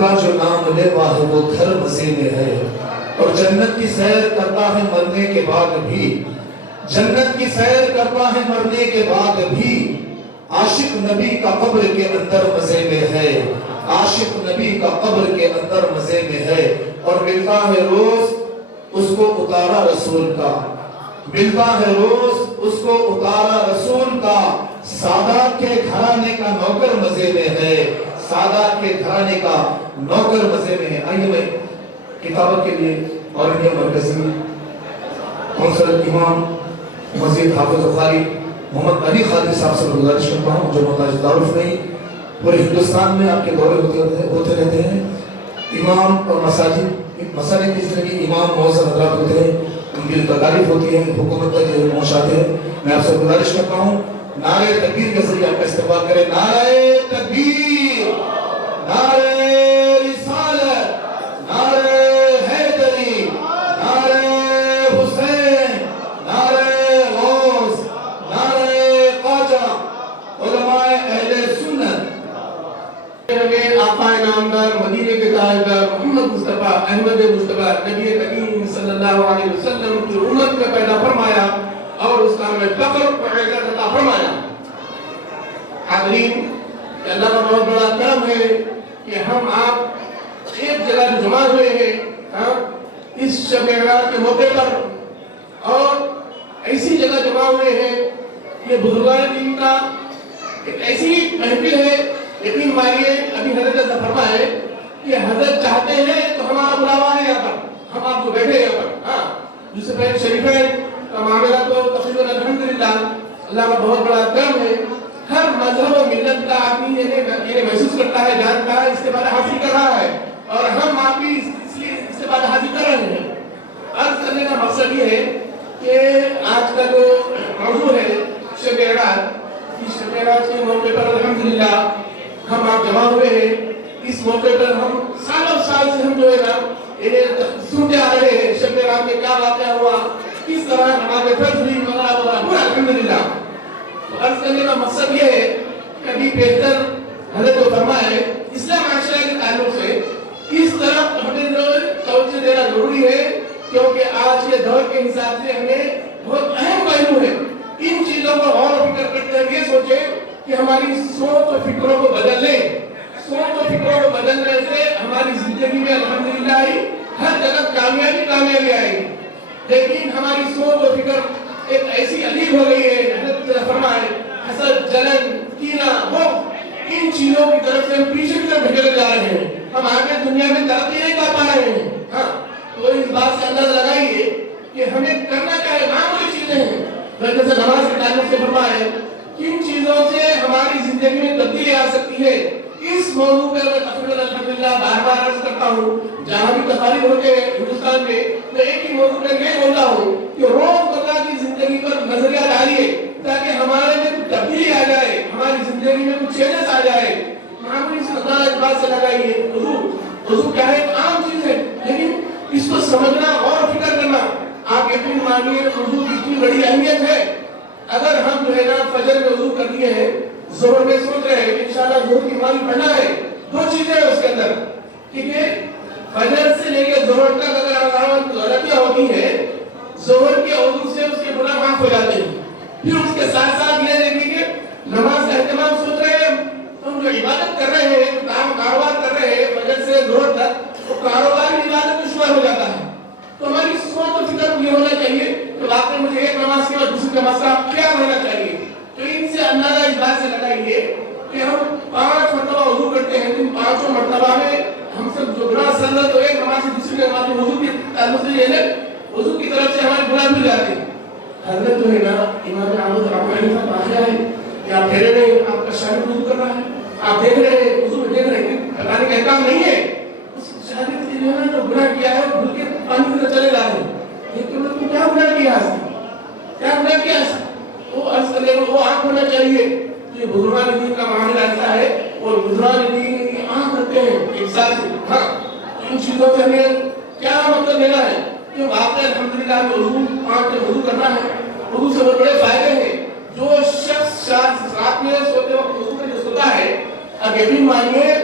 کا جو نام لیوا ہے وہ گھر مزے میں ہے، اور جنت کی سیر کرتا ہے مرنے کے بعد بھی، جنت کی سیر کرتا ہے مرنے کے بعد بھی، عاشق نبی کا قبر کے اندر مزے میں ہے، عاشق نبی کا قبر کے اندر مزے میں ہے، اور ملتا ہے روز اس کو اتارا رسول کا، ملتا ہے روز اس کو اتارا رسول کا، سادات کے گھرانے کا نوکر مزے میں ہے، سادات کے گھرانے کا نوکر مزے میں ہے۔ آئیے میں کتابت کے لیے اور انڈیا مرکزی کونسل امام مسجد حافظ بخاری محمد علی خادری صاحب سے گزارش کرتا ہوں، جو محتاج تعارف نہیں، پورے ہندوستان میں آپ کے دورے ہوتے رہتے ہیں، امام اور مساجد کی زندگی امام معزز حضرات ہوتے ہیں، ان کی تکالیف ہوتی ہے، حکومت کا جو پہنچاتے ہیں۔ میں آپ سے گزارش کرتا ہوں نعرہ تکبیر کے ذریعے آپ کا استقبال کریں۔ نعرہ تکبیر، نعرہ رسالت، نعرہ حیدری، نعرہ حسین، نعرہ غوث، نعرہ خواجہ، علماء اہل سنت، آقا نامدار مدینے کے تاجدار محمد مصطفیٰ احمد مصطفیٰ نبی کریم صلی اللہ علیہ وسلم کی امت میں پیدا فرمایا اور اس کا میں فخر و عزت عطا فرمایا۔ حاضرین، اللہ کا بہت بڑا کرم ہے کہ ہم آپ ایک جگہ جمع ہوئے ہیں اس شب معراج کے موقع پر، اور ایسی جگہ جمع ہوئے ہیں، یہ بزرگان دین کا ایک ایسی محفل ہے۔ یقین مانیے ابھی حضرت نے فرمایا کہ حضرت چاہتے ہیں تو ہمارا بلاوا ہے یہاں پر، ہم آپ کو بیٹھے یہاں پر، جس سے پہلے شریفین کا معاملہ تو تقریباً الحمدللہ اللہ کا بہت بڑا کرم ہے، ہر مذہب و ملت کا آدمی یہ محسوس کرتا ہے، جانتا ہے، استفادہ حاصل کر رہا ہے، اور ہم آپ بھی اس لیے استفادہ حاصل کر رہے ہیں۔ عرض کرنے کا مقصد یہ ہے کہ آج کا جو موضوع ہے شب معراج، اس شب معراج کے موقع پر الحمدللہ ہم آپ جمع ہوئے ہیں۔ اس موقع پر ہم سالوں سال سے ہم جو ہے نا سنتے آ رہے ہیں شب معراج میں کیا واقعہ ہوا، کس طرح نماز فرض ہوئی وغیرہ وغیرہ، الحمدللہ۔ تو عرض کرنے کا مقصد یہ ہے کہ ابھی بہتر حضرت کو فرمائے اسلام معاشرہ کے تعلق سے اس طرف ہمیں جو توجہ دینا ضروری ہے، کیونکہ آج کے دور کے حساب سے ہمیں بہت اہم پہلو ہے۔ ان چیزوں کو غور و فکر کرتے ہوئے یہ سوچیں کہ ہماری سوچ و فکروں کو بدل لیں، سوچ و فکروں کو بدلنے سے ہماری زندگی میں الحمدللہ ہر جگہ کامیابی آئے گی۔ لیکن ہماری سوچ و فکر ایک ایسی علیب ہو گئی ہے، حضرت نے فرمائے حسد، جلن، کینہ، بغض، ان چیزوں کی طرف سے ہم پیچھے کی طرف دھکیلے جا رہے ہیں، ہم آگے دنیا میں ترقی نہیں کر پا رہے ہیں۔ تو اس بات سے اندازہ لگائیے کہ ہمیں کرنا کیا ہے، معمولی چیزیں ہیں، جیسے نماز کے تعلق سے فرمائے کن چیزوں سے ہماری زندگی میں تبدیلی آ سکتی ہے۔ اس موضوع پر میں تقریباً الحمدللہ بار بار عرض کرتا ہوں، جہاں بھی تقاریر ہوتے ہیں ہندوستان میں، میں ایک ہی موضوع پر یہ بولتا ہوں کہ روزمرہ کی زندگی پر نظریہ ڈالیے تاکہ ہمارے میں کچھ تبدیلی آ جائے، ہماری زندگی میں کچھ چینجز آ جائے۔ معمولی سے اندازہ اس بات سے لگائیے، وضو کیا ہے، ایک عام چیز ہے، لیکن اس کو سمجھنا اور فکر کرنا، آپ یقین مانیے وضو کی اتنی بڑی اہمیت ہے۔ اگر ہم جو ہے نا فجر میں وضو کر لیے ہیں، ظہر میں سوچ رہے ہیں کہ انشاءاللہ ظہر کی نماز پڑھنا ہے، دو چیزیں ہیں اس کے اندر، ٹھیک ہے، فجر سے لے کے ظہر تک اگر ہماری غلطیاں ہوتی ہیں، ظہر کے وضو سے اس کے گناہ معاف ہو جاتے ہیں۔ پھر اس کے ساتھ ساتھ یہ دیکھیں کہ نماز کا اہتمام سوچ رہے ہیں، ہم جو عبادت کر رہے ہیں، کاروبار کر رہے ہیں فجر سے ظہر تک، وہ کاروبار بھی عبادت میں شمار ہو جاتا ہے۔ تو ہماری سوچ و فکر یہ ہونا چاہیے کہ واقعی مجھے ایک نماز کے بعد دوسری نماز کا کیا ہونا چاہیے۔ تو ان سے اندازہ اس بات سے لگائیے کہ ہم 5 مرتبہ وضو کرتے ہیں، ان 5 مرتبہ میں ہم سب جو گناہ سنت تو ایک نماز سے دوسری نماز میں وضو کے تعلق سے یہ ہے، وضو کی طرف سے ہمارے گناہ مل جاتے ہیں۔ حضرت جو ہے نا امام احمد رحمۃ اللہ واقعہ ہے کہ آپ ٹھہرے رہے، آپ کا شاگرد وضو کر رہا ہے، آپ دیکھ رہے ہیں وضو میں دیکھ رہے ہیں، پڑھانے کا احکام نہیں ہے، اس شاگرد سے جو ہے نا جو گناہ کیا ہے وہ بھول کے پانی کی طرف چلے جا رہے ہیں۔ یہ تم کیا گناہ کیا ہے، کیا گناہ کیا ہے؟ وہ عرض کرنے کو وہ آنکھ ہونا چاہیے۔ یہ بزرگان دین کا معاملہ ایسا ہے، اور بزرگان دین کی آنکھ رکھتے ہیں ایک ساتھ سے۔ ہاں، ان چیزوں سے ہمیں کیا مطلب لینا ہے کہ واقعی الحمدللہ وضو، آنکھ میں وضو کرنا ہے، وضو سے بہت بڑے فائدے ہیں۔ جو شخص رات میں سوتے وقت وضو میں جو سوتا ہے، اب یقین مانیے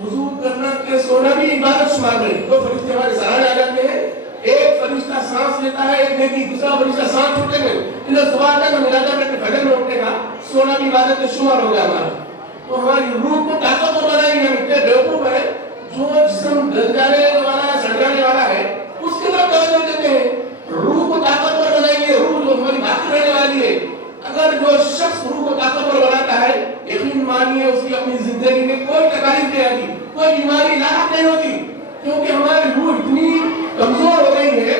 वजू करना के सोना भी इबादत शुमार नहीं। तो फरिश्ते हमारे सराहने आ जाते हैं, एक फरिश्ता सांस लेता है, एक नेकी, दूसरा फरिश्ता सांस छोड़ते हैं, इन्हें सुबह तक मिलाकर करके फजर में उठेगा, सोना भी इबादत में शुमार हो गया हमारा। तो हमारी रूह को ताकतवर बनाएंगे। हम इतने बेवकूफ है जो जिस्म गल जाने वाला है, सड़ जाने वाला है, उसके तरफ तवज्जो देते हैं। रूह को ताकतवर बनाएंगे, रूह जो हमारी बाकी रहने वाली है। अगर जो शख्स रूह को ताकतवर बनाता है, यकीन मानिए उसकी अपनी जिंदगी में कोई तकलीफ नहीं आती, कोई बीमारी लाहक नहीं होती, क्योंकि हमारी रूह इतनी कमजोर हो गई है।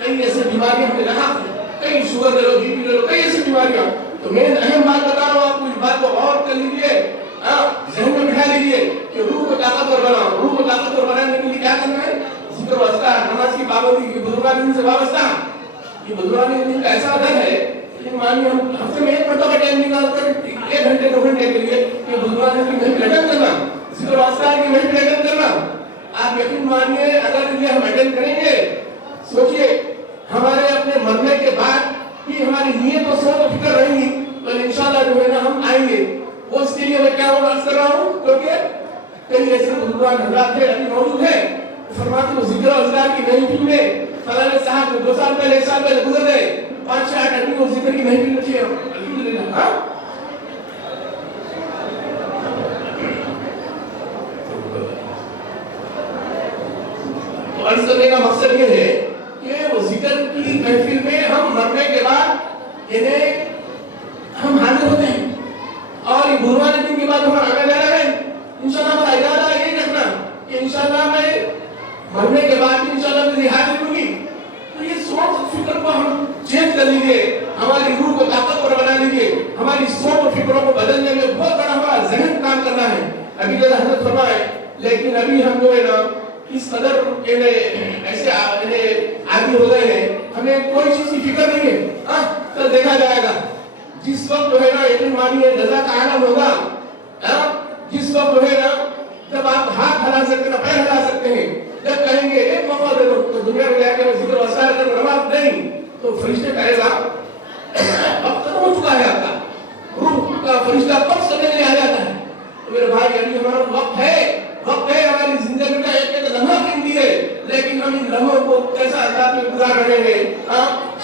कई ऐसी बीमारियां हमें लाहक है, कई शुगर ले लो, बीपी ले लो, कई ऐसी बीमारियां। तो मैं अहम बात बता रहा हूँ आपको, इस बात को और कर लीजिए, ज़हन में बिठा लीजिए कि रूह को ताकतवर बनाओ। रूह को ताकतवर बनाने के लिए क्या करना है? जिक्र व अस्कार, नमाज की पाबंदी, बुजुर्गान दिन से वाबस्ता। ये बुजुर्गान दिन का ऐसा अदब है कि मानिए हम हफ्ते में एक घंटा का टाइम निकाल कर 1 घंटे 2 घंटे के लिए ये बुजुर्गान की महफिल अटेंड करना, जिक्र व अस्कार की महफिल अटेंड करना। आप यकीन मानिए अगर ये हम अटेंड करेंगे, सोचिए हमारे अपने मरने के बाद कि हमारी नीयत और सोच और फिक्र रहेगी, तो इंशाल्लाह जो है ना हम आएंगे। वो उसके लिए मैं क्या अर्ज कर रहा हूँ, क्योंकि कई ऐसे बुजुर्गान हज़रात हैं अभी मौजूद हैं, फरमाते हैं जिक्र अज़कार की महफिल में फलाने साहब 2 साल पहले 1 साल पहले गुजर गए, 5-6 आदमी को जिक्र की महफिल में थे। अल्हम्दुलिल्लाह। हाँ, तो अर्ज करने का मकसद ये है कि वो जिक्र की महफिल में हम मरने के बाद इन्हें हम हाजिर होते हैं, और ये बुधवार दिन के बाद हमारा आना जाना है। इंशाल्लाह हमारा इरादा यही रखना कि इंशाल्लाह मैं मरने के बाद इंशाल्लाह मेरी हाजिर होगी। तो ये सोच और फिक्र को हम चेंज कर लीजिए, हमारी रूह को ताकतवर बना लीजिए, हमारी सोच और फिक्रों को बदलने में बहुत बड़ा हमारा ज़हन काम करना है। अभी जरा हजरत फरमाए, लेकिन अभी हम जो है ना इस कदर ऐसे आदि हो गए हैं, हमें कोई चीज की फिक्र नहीं है। कल देखा जाएगा, जिस वक्त जो है ना यकीन मानिए जज़ा का आलम होगा, जिस वक्त जो है ना जब आप हाथ हिला सकते हैं, पैर हिला सकते हैं, जब कहेंगे एक मौका दे दो, तो दुनिया में जाके मैं जिक्र वसार कर नमाज नहीं, तो फरिश्ते कहेगा अब खत्म हो चुका है आपका, रूह का फरिश्ता कब समय नहीं आ जाता है। तो मेरे भाई अभी हमारा वक्त है हमारी जिंदगी का एक लम्हा कीमती है, लेकिन हम इन लम्हों को कैसा अंदाज में गुजार रहे हैं।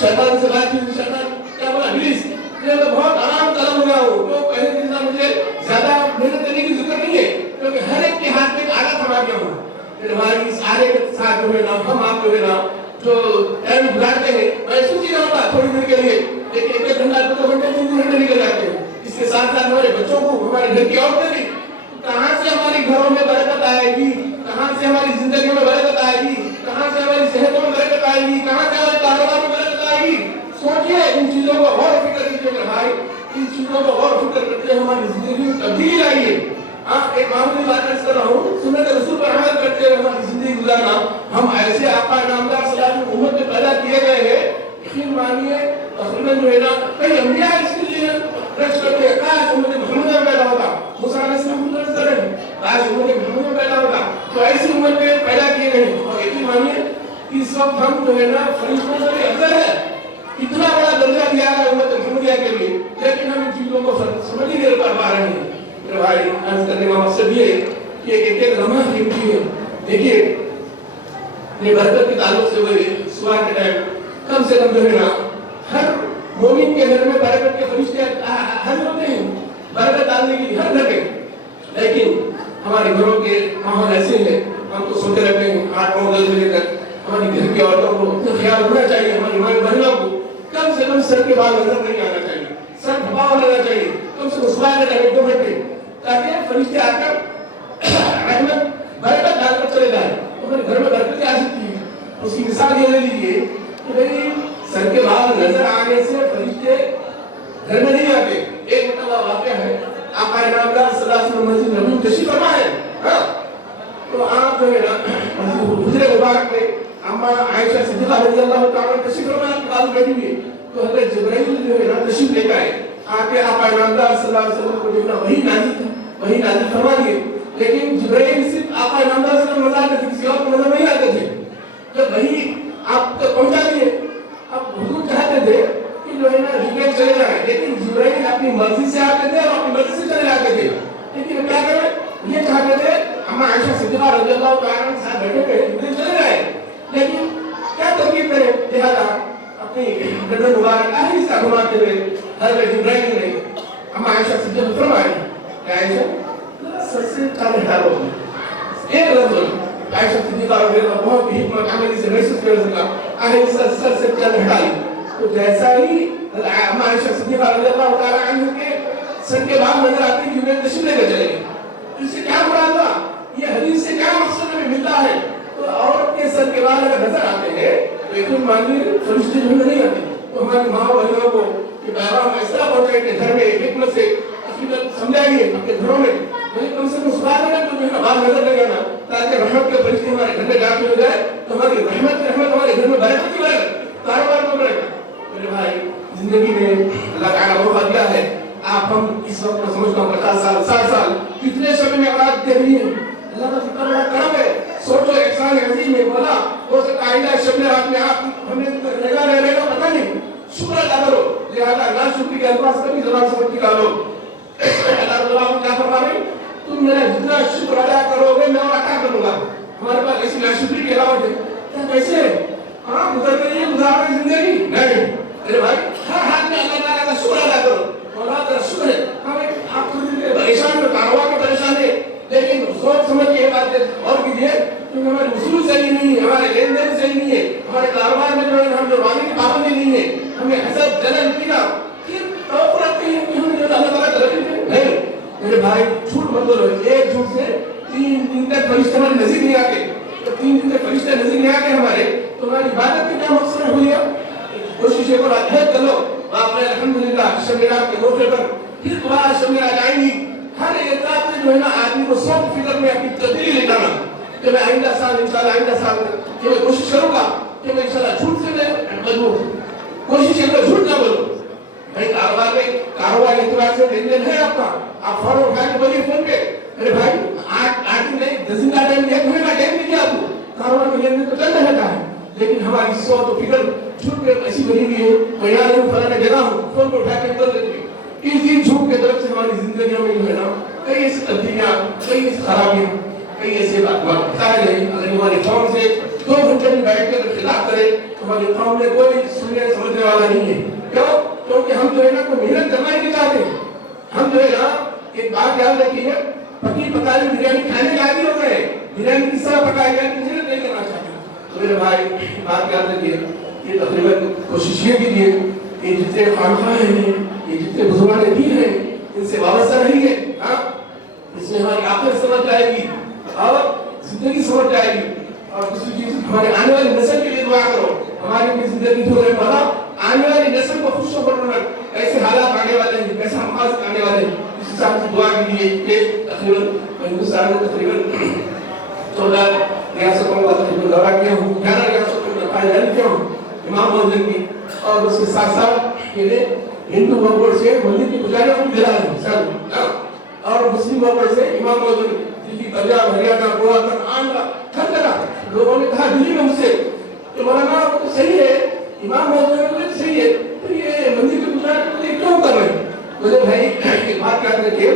शैतान से बातचीत, शैतान क्या बोला, इब्लीस मैं बहुत आराम कदम हो गया हूँ, तो पहले दिन से मुझे ज्यादा मेहनत करने की जरूरत नहीं है, क्योंकि हर एक के हाथ में एक आला थमा गया हूँ। मेरे भाई इस आले के साथ जो है ना हम आप जो है ना जो टाइम गुजारते हैं, मैं सोच रहा हूँ थोड़ी देर के लिए, लेकिन 1 घंटा 2 घंटे 3 घंटे निकल जाते हैं। इसके साथ साथ हमारे बच्चों को, हमारे घर की औरतें भी, कहाँ से हमारी घरों में बरकत आएगी, कहाँ से हमारी जिंदगी में बरकत आएगी, कहाँ से हमारी सेहत में बरकत आएगी, कहाँ से हमारे कारोबार में बरकत आएगी। सोचिए इन चीजों को गौर फिक्र कीजिए मेरे भाई, इन चीजों को गौर फिक्र करते हैं हमारी जिंदगी में तब्दीली लाइए। एक मामूली बात कर रहा हूँ, सुन्नत रसूल पर अमल करते हुए हमारी जिंदगी गुजारना। हम ऐसे आका नामदार सल्लल्लाहु अलैहि वसल्लम उम्मत में पैदा किए गए हैं, यकीन मानिए तकरीबन जो है ना कई अंबिया इसके लिए रश करते हैं, काश उम्मत मोहम्मद में पैदा होगा, मूसा अलैहिस्सलाम काश उम्मत मोहम्मद में पैदा होगा, तो ऐसी उम्मत में पैदा किए गए। और यकीन मानिए इस वक्त हम जो है ना फरिश्तों से भी अफजल है, इतना बड़ा दर्जा दिया है उम्मत मोहम्मदिया के लिए, लेकिन हम इन चीजों को समझ ही नहीं कर पा रहे हैं। मेरे भाई अर्ज करने का मकसद ये कि एक लम्हा कीमती है। देखिए ये बरकत के ताल्लुक से वही सुबह के टाइम कम से कम जो है ना हर मोमिन के घर में बरकत के फरिश्ते हाजिर होते हैं बरकत डालने के लिए हर घर में, लेकिन हमारे घरों के माहौल ऐसे हैं, हम तो सोते रहते हैं 8-9-10 बजे तक। हमारी घर की औरतों को इतना ख्याल रखना चाहिए, हमारी माँ बहनों को कम से कम सर के बाल नजर नहीं आना चाहिए, सर दबाव लेना चाहिए कम से कम सुबह के टाइम 2 घंटे, ताकि फरिश्ते आकर रहमत बरकत डालकर चले जाए। तो हमारे घर में बरकत आ सकती है। उसकी मिसाल ये ले लीजिए कि भाई सर के बाल नजर आने से फरिश्ते घर में नहीं आते। एक मतलब वाक़या है, आका नामदार सल्लल्लाहु अलैहि वसल्लम मस्जिद नबवी तशरीफ फरमा है, तो आप जो है ना मस्जिद हुजरे मुबारक में अम्मा आयशा सिद्दीक़ा रज़ियल्लाहु तआला तशरीफ फरमा के पास बैठी हुई, तो हज़रत जिब्राइल जो है ना तशरीफ लेकर आए, आके आका नामदार सल्लल्लाहु अलैहि वसल्लम को देखना वही नाज़िल फरमा दिए। लेकिन जिब्राइल सिर्फ आका नामदार सल्लल्लाहु अलैहि वसल्लम नजर आते थे, किसी और को नजर नहीं आते थे। जब वही आप तक पहुंचा दिए, अब हुजूर चाहते थे कि जो है ना जिब्राइल चले जाए, लेकिन जिब्राइल अपनी मर्जी से आते थे और अपनी मर्जी से चले जाते थे। लेकिन क्या करें, ये चाहते थे अम्मा आयशा सिद्दीक़ा रज़ियल्लाहु तआला अन्हा साथ बैठे हुए जिब्रील चले गए, लेकिन क्या तरकीब करें, लिहाजा अपनी गर्दन मुबारक आहिस्ता घुमाते हुए हर में जिब्राइल ने अम्मा आयशा सिद्दीक़ा फरमाई, आयशा सर से कान हटाओ, एक लफ्ज़ आयशा सिद्दीक़ा रज़ियल्लाहु बहुत ही हिकमत अमली से महसूस कर सका, आहिस्ता सर से कान हटाई। तो जैसा ही अम्मा आयशा सिद्दीक़ा रज़ियल्लाहु तआला अन्हा के सर के बाल नजर आते हैं, जिब्राइल तशरीफ लेकर चले गए। इससे क्या मुराद हुआ, ये हदीस से क्या मकसद हमें मिलता है? तो औरत के सर के बाल अगर नजर आते हैं तो एक मानवीय फरिश्ते जो नहीं आते, तो हमारी माँ बहनों को ये पैगाम ऐसा पहुंचाए कि घर में हिकमत से समझाइए अपने घरों में, कम से कम सुधार करें तो जो है बाल नजर नहीं आना, ताकि रहमत के फरिश्ते हमारे घर में दाखिल हो जाए तो हमारी रहमत हमारे घर में बरकत की बढ़ेगा, कारोबार में बढ़ेगा। मेरे भाई, जिंदगी में अल्लाह ताला मौका दिया है, आप हम इस वक्त में समझता हूँ 50 साल 60 साल कितने शब में औलाद दे रही है, अल्लाह का कितना बड़ा करम है। सोचो एहसान अजीम है, बोला हो सकता है आइंदा शब रात में आप हमें रहेगा पता नहीं, शुक्र अदा करो। लिहाजा अल्लाह शुक्र के अल्फाज कभी ज़बान से मत निकालो। अल्लाह क्या फरमा रहे, तुम मेरा जितना शुक्र अदा करोगे मैं और अता करूंगा। हमारे पास ऐसी नाशुक्री की अलावा क्या कैसे हाँ गुजर गई है गुजार रही जिंदगी नहीं। अरे भाई हर हाल में अल्लाह ताला का शुक्र अदा करो, मौला का शुक्र है। हमें आप परेशान में कारोबार में परेशान है, लेकिन सोच समझ के ये बात और कीजिए क्योंकि हमारे उसूल सही नहीं है, हमारे लेन देन सही नहीं है, हमारे कारोबार में जो है हम जो वाणी की पाबंदी नहीं है, हमें हसद जलन पीना फिर तवक्कुल रखते हैं कि हम जो अल्लाह ताला तरक्की दें नहीं। मेरे भाई झूठ मत बोलो, एक झूठ से 3 दिन तक फरिश्ते हमारे नजदीक नहीं आते, तो 3 दिन तक फरिश्ते नजदीक नहीं आते हमारे, तो हमारी इबादत की क्या मकसद हुई है? कोशिश ये करो अध्ययन कर लो, आपने अल्हम्दुलिल्लाह शब रात के मौके पर फिर दोबारा शब रात आएंगी। हर एक रात में जो है ना आदमी को सब फिक्र में अपनी तब्दीली ले जाना कि मैं आइंदा साल इंशाल्लाह आइंदा साल कि मैं कोशिश करूंगा कि मैं इंशाल्लाह झूठ से मैं बचूं, कोशिश करो झूठ ना बोलो। भाई कारोबार एतबार से लेन देन है आपका, आप फौरन उठा के बोलिए फोन पे, अरे भाई 8 दिन नहीं 10 दिन का टाइम, 1 महीने का टाइम दीजिए आपको, कारोबार में लेन देन तो चलता रहता है। लेकिन हमारी सोच तो फिक्र झूठ पे ऐसी बनी हुई है, मैं यहाँ नहीं फलाने जगह हूँ, फोन पे उठा के बोल देती है। इसी झूठ के तरफ से हमारी जिंदगी में जो है ना कई ऐसी तब्दीलियाँ, कई ऐसी खराबियाँ, कई ऐसे बात नहीं। अगर हमारे कौम से 2 घंटे में बैठ कर खिलाफ करे तो हमारी कौम में कोई सुनने समझने वाला नहीं है। क्यों? क्योंकि हम जो है ना कोई मेहनत करना ही नहीं चाहते। हम जो है ना एक बात याद रखिए, पकी पकाई बिरयानी खाने के आदि हो गए, बिरयानी किस तरह पकाई जाए मेहनत नहीं करना चाहते। तो मेरे भाई बात याद रखिए, ये तकरीबन कोशिश ये कीजिए कि जितने खानखां हैं, ये जितने बुजुर्गान दीन हैं, इनसे वाबस्ता रहिए। हाँ, इसमें हमारी आखिरत समझ जाएगी और जिंदगी समझ जाएगी। और दूसरी चीज, हमारे आने वाली नस्ल के लिए दुआ करो, हमारी भी जिंदगी जो है बड़ा आने वाली नस्ल को खुश होकर ऐसे हालात आने वाले हैं, ऐसा मकासद आने वाले हैं, इस हिसाब से दुआ कीजिए। कि तकरीबन हिंदुस्तान में तकरीबन 14 रियासतों का तकरीबन दौरा किया हूँ, 11 रियासतों में पायदारी किया हूँ इमाम मस्जिद की, और उसके साथ साथ ये हिंदू वक्फ से मस्जिद की पुजारियों को दिला है और मुस्लिम वक्फ से इमाम मस्जिद दिल्ली, पंजाब, हरियाणा, गोवा, आंध्र, हर जगह लोगों ने कहा दिल्ली में मुझसे कि मौलाना तो सही है, इमाम मस्जिद सही है, तो ये मंदिर के पुजारी क्यों कर रहे हैं? बोले भाई एक बात याद रखिए,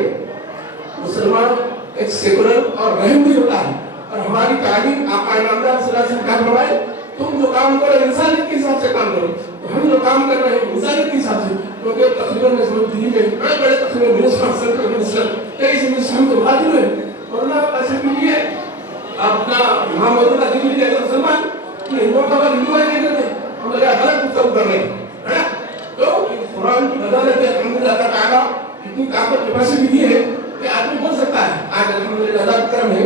मुसलमान एक सेकुलर और रहम भी होता है, और हमारी तालीम आका इनामदार सल्लल्लाहु अलैहि वसल्लम फरमाए तुम जो काम करो इंसानियत के हिसाब से काम करो। तो हम जो काम कर रहे हैं इंसानियत के हिसाब से, क्योंकि तकरीबन में समझ दिल्ली में बड़े तकरीबन मिनिस्टर कई से मिनिस्टर हम तो बात हुए वरना ऐसे कीजिए अपना इमाम मस्जिद का दिल्ली के मुसलमान कि हिंदुओं का अगर हिंदू नहीं करते हम गलत सब कर रहे हैं। तो कुरान की बदौलत है अल्हम्दुलिल्लाह ताला इतनी ताकत कैपेसिटी दी है कि आदमी बोल सकता है। आज अल्हम्दुलिल्लाह अल्लाह का करम है,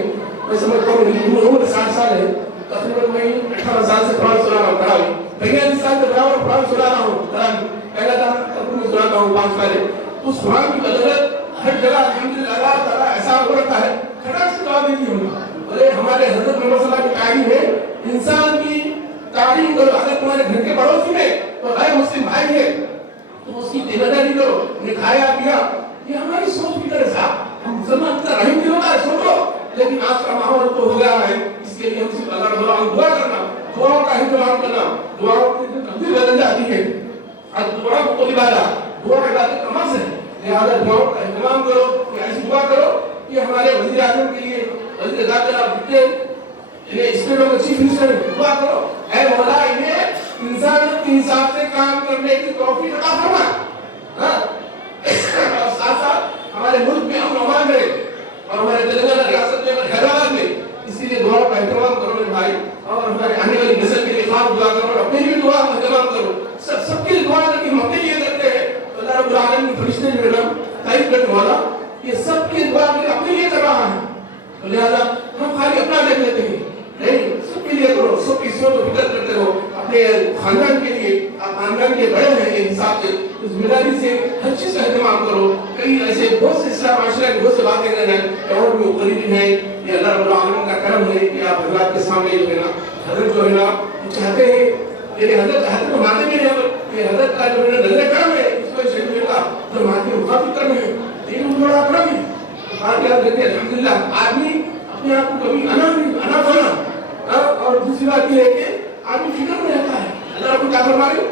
मैं समझता हूँ मेरी उम्र 60 साल है, तकरीबन मैं 18 साल से कुरान सुना रहा हूँ, तरावी 35 साल से बराबर कुरान सुना रहा हूँ, तरावी पहला तकरीबन सुनाता हूँ 5 पहले। उस कुरान की बदौलत हर जगह अल्हम्दुलिल्लाह अल्लाह ताला ऐसा हो रखा है, खड़ा से जवाब देती हूँ। बोले हमारे हजरत मोहम्मद सल्लल्लाहु अलैहि वसल्लम की तालीम है इंसान की तालीम करो, अगर तुम्हारे घर के पड़ोसी में तो गैर मुस्लिम भाई है तो उसकी जिम्मेदारी करो, उन्हें खाया पिया। ये हमारी सोच की तरह साहब, हम मुसलमान का रहीम भी होता है सोचो, लेकिन आज का माहौल तो हो गया है, इसके लिए हम सिर्फ अल्लाह रब्बुल आलमीन दुआ करना, दुआओं का इंतजाम करना, दुआओं की तकदीर बदल जाती है। आज दुआ को इबादत, दुआ इबादत का मर्ज़ है, लिहाजा दुआओं का इंतजाम करो, ऐसी दुआ करो कि हमारे वज़ीर आज़म के लिए वज़ीर दाखिला लिखते इन्हें स्टेट ऑफ चीफ मिनिस्टर दुआ करो, ऐ मौला इन्हें इंसानियत के हिसाब से काम करने की तौफीक अता फरमा। हाँ, और साथ साथ हमारे मुल्क में अमन अमान रहे और हमारे तेलंगाना रियासत में, हैदराबाद में, इसीलिए दुआ का एहतमाम करो मेरे भाई, और हमारे आने वाली नस्ल के लिए खास दुआ करो और अपने लिए दुआ का एहतमाम करो। सबके लिए दुआ करके हम अपने लिए करते हैं, तो अल्लाह रब्बुल आलमीन के फरिश्ते जो है ना तारीफ करने वाला, ये सबके दुआ के अपने लिए कर रहा है, तो लिहाजा हम खाली अपना देख लेते हैं, नहीं, सबके लिए करो, सब किसी को फिक्र करते रहो, अपने खानदान के लिए, आप खानदान के बड़े हैं के हिसाब से जिम्मेदारी से हर चीज का एहतमाम करो। कई ऐसे बहुत से इस्लाम माशरा की बहुत से बातें हैं और भी करीबी हैं, ये अल्लाह रब्बुल आलमीन का करम है कि आप हज़रात के सामने जो है ना, हज़रत जो है ना चाहते हैं, ये हज़रत चाहते तो मानते भी हैं, ये हज़रत का जो है नजर करम है, इसको शरीफ का तो मानते मुखातिब करम है, लेकिन बड़ा करम है। बात याद रखिए, अल्हम्दुलिल्लाह आदमी अपने आप को कभी अना बना, और दूसरी बात ये है कि आदमी फिक्र में रहता है। अल्लाह रब्बुल क्या फरमाए,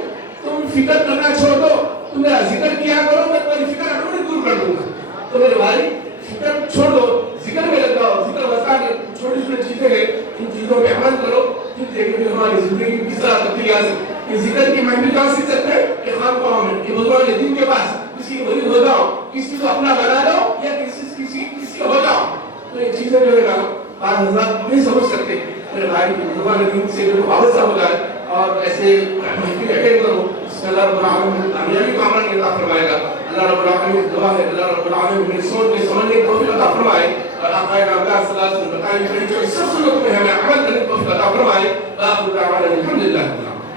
तुम फिक्र करना छोड़ दो, तुम मेरा जिक्र किया करो, मैं तुम्हारी फिक्र ऑटोमेटिक दूर कर दूंगा। तो मेरे भाई फिक्र छोड़ दो, जिक्र में लग जाओ, जिक्र बता के छोटी छोटी चीजें हैं, इन चीजों पे अमल करो, फिर देखिए हमारी जिंदगी किस तरह तब्दीली आ सकती है। ये जिक्र की महफिल कहाँ सीख सकते हैं, ये खानकाहों में, ये बुजुर्ग दिन के पास किसी के मरीज हो जाओ, किसी को अपना बना लो या किसी हो जाओ, तो ये चीजें जो है ना बात हज़रात नहीं समझ सकते। मेरे भाई बुजुर्ग दिन से जो वाबस्ता हो जाए और ऐसे महफिल अटेंड करो, अल्लाह रब्बुल आलमीन कामयाबी का अमल अता फरमाएगा। अल्लाह रब्बुल आलमीन दुआ है, अल्लाह रब्बुल आलमीन मेरी सोच के समझने की तौफीक अता फरमाए और आक़ाए नामदार सल्लल्लाहु अलैहि वसल्लम बताई गई जो सब सुन्नत में हमें अमल करने की तौफीक अता फरमाए। आखिर दावाना अल्हम्दुलिल्लाह।